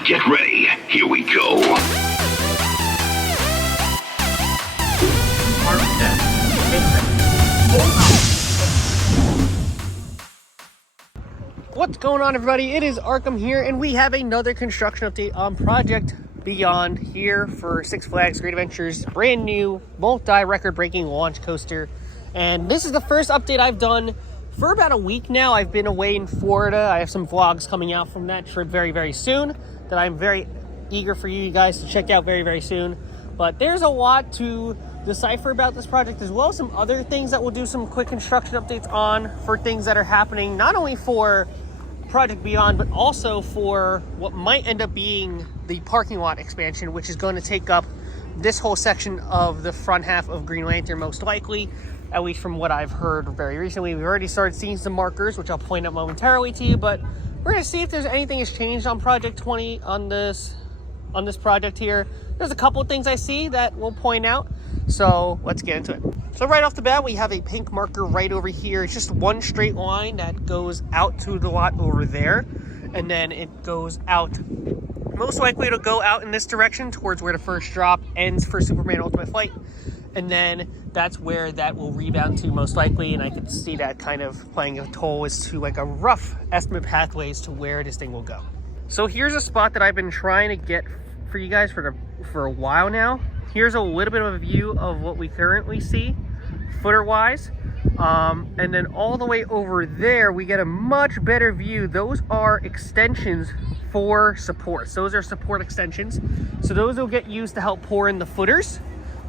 Now get ready. Here we go. What's going on, everybody? It is Arkham here, and we have another construction update on Project Beyond here for Six Flags Great Adventures. Brand new, multi-record breaking launch coaster. And this is the first update I've done for about a week now. I've been away in Florida. I have some vlogs coming out from that trip very, very soon that I'm very eager for you guys to check out very, very soon. But there's a lot to decipher about this project, as well as some other things that we'll do some quick construction updates on for things that are happening, not only for Project Beyond, but also for what might end up being the parking lot expansion, which is going to take up this whole section of the front half of Green Lantern, most likely, at least from what I've heard very recently. We've already started seeing some markers, which I'll point out momentarily to you, but we're going to see if there's anything has changed on Project 20 on this project here. There's a couple of things I see that we'll point out, so let's get into it. So right off the bat, we have a pink marker right over here. It's just one straight line that goes out to the lot over there, and then it goes out. Most likely it'll go out in this direction towards where the first drop ends for Superman Ultimate Flight, and then that's where that will rebound to most likely, and I can see that kind of playing a toll as to like a rough estimate pathways to where this thing will go. So here's a spot that I've been trying to get for you guys for a while now. Here's a little bit of a view of what we currently see footer wise, and then all the way over there we get a much better view. Those are extensions for supports. Those are support extensions, so those will get used to help pour in the footers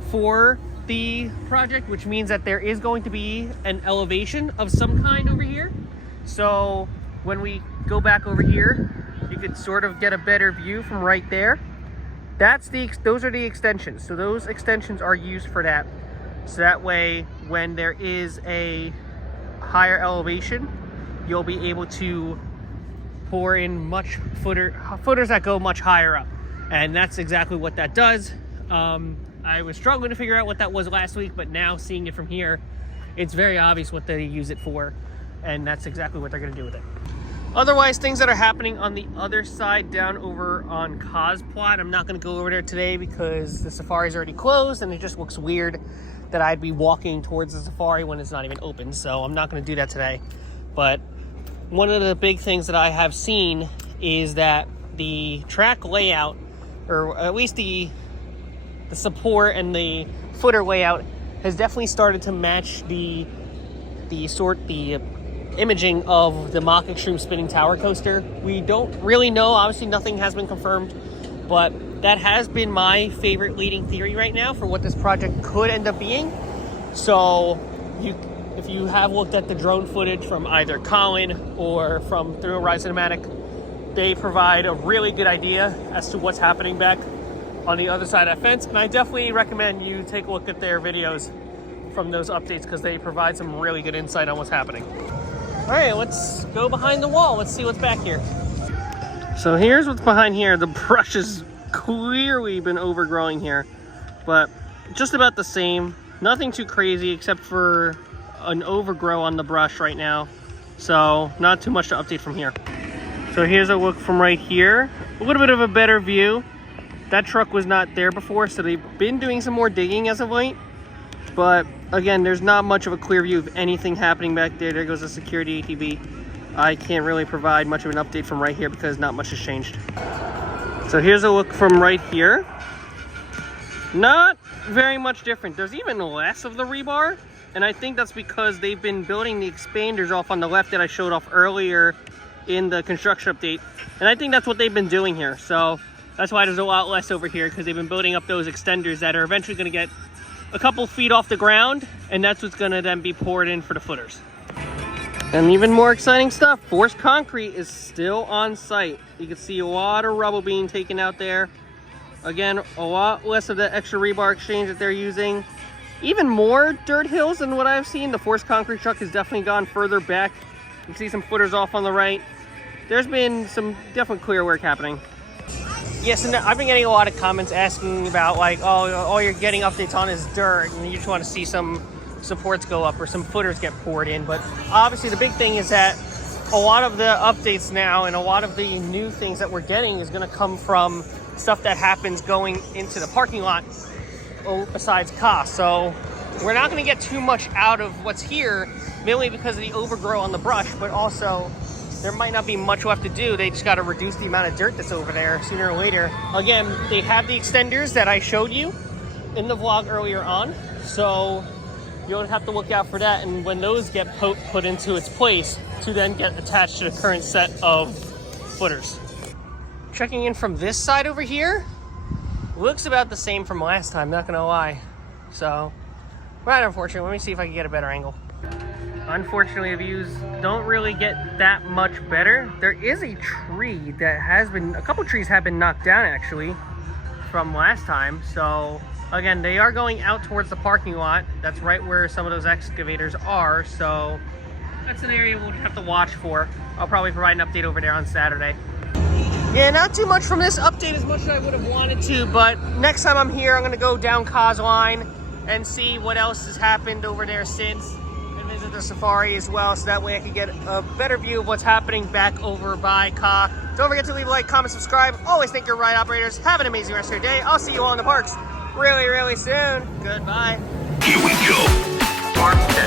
for the project, which means that there is going to be an elevation of some kind over here. So when we go back over here, you could sort of get a better view from right there. Those are the extensions. So those extensions are used for that. So that way, when there is a higher elevation, you'll be able to pour in much footers that go much higher up. And that's exactly what that does. I was struggling to figure out what that was last week, but now seeing it from here, it's very obvious what they use it for. And that's exactly what they're gonna do with it. Otherwise, things that are happening on the other side down over on Cosplot, I'm not going to go over there today because the safari's already closed and it just looks weird that I'd be walking towards the safari when it's not even open. So I'm not going to do that today. But one of the big things that I have seen is that the track layout, or at least the support and the footer layout, has definitely started to match the imaging of the Mock Extreme Spinning Tower Coaster. We don't really know, obviously nothing has been confirmed, but that has been my favorite leading theory right now for what this project could end up being. So if you have looked at the drone footage from either Colin or from Thrill Ride Cinematic, they provide a really good idea as to what's happening back on the other side of that fence, and I definitely recommend you take a look at their videos from those updates because they provide some really good insight on what's happening. All right, let's go behind the wall. Let's see what's back here. So here's what's behind here. The brush has clearly been overgrowing here, but just about the same. Nothing too crazy except for an overgrow on the brush right now. So not too much to update from here. So here's a look from right here. A little bit of a better view. That truck was not there before, so they've been doing some more digging as of late. But again, there's not much of a clear view of anything happening back there. There goes the security ATV. I can't really provide much of an update from right here because not much has changed. So here's a look from right here. Not very much different. There's even less of the rebar, and I think that's because they've been building the expanders off on the left that I showed off earlier in the construction update. And I think that's what they've been doing here. So that's why there's a lot less over here, because they've been building up those extenders that are eventually going to get a couple feet off the ground, and that's what's going to then be poured in for the footers. And even more exciting stuff, Forced Concrete is still on site. You can see a lot of rubble being taken out there. Again, a lot less of the extra rebar exchange that they're using. Even more dirt hills than what I've seen. The Forced Concrete truck has definitely gone further back. You can see some footers off on the right. There's been some definite clear work happening. Yes, and I've been getting a lot of comments asking about, like, oh, all you're getting updates on is dirt, and you just want to see some supports go up or some footers get poured in. But obviously the big thing is that a lot of the updates now and a lot of the new things that we're getting is going to come from stuff that happens going into the parking lot besides cost. So we're not going to get too much out of what's here, mainly because of the overgrowth on the brush, but also there might not be much left to do. They just got to reduce the amount of dirt that's over there sooner or later. Again, they have the extenders that I showed you in the vlog earlier on, so you'll have to look out for that, and when those get put into its place to then get attached to the current set of footers. Checking in from this side over here, looks about the same from last time, not gonna lie. So, right, unfortunately, let me see if I can get a better angle. Unfortunately, the views don't really get that much better. There is a tree that has been, a couple trees have been knocked down actually from last time. So again, they are going out towards the parking lot. That's right where some of those excavators are. So that's an area we'll have to watch for. I'll probably provide an update over there on Saturday. Yeah, not too much from this update as much as I would have wanted to, but next time I'm here, I'm gonna go down Cause Line and see what else has happened over there since, and visit the safari as well, so that way I can get a better view of what's happening back over by Ka. Don't forget to leave a like, comment, subscribe. Always thank your ride operators. Have an amazing rest of your day. I'll see you all in the parks really, really soon. Goodbye. Here we go.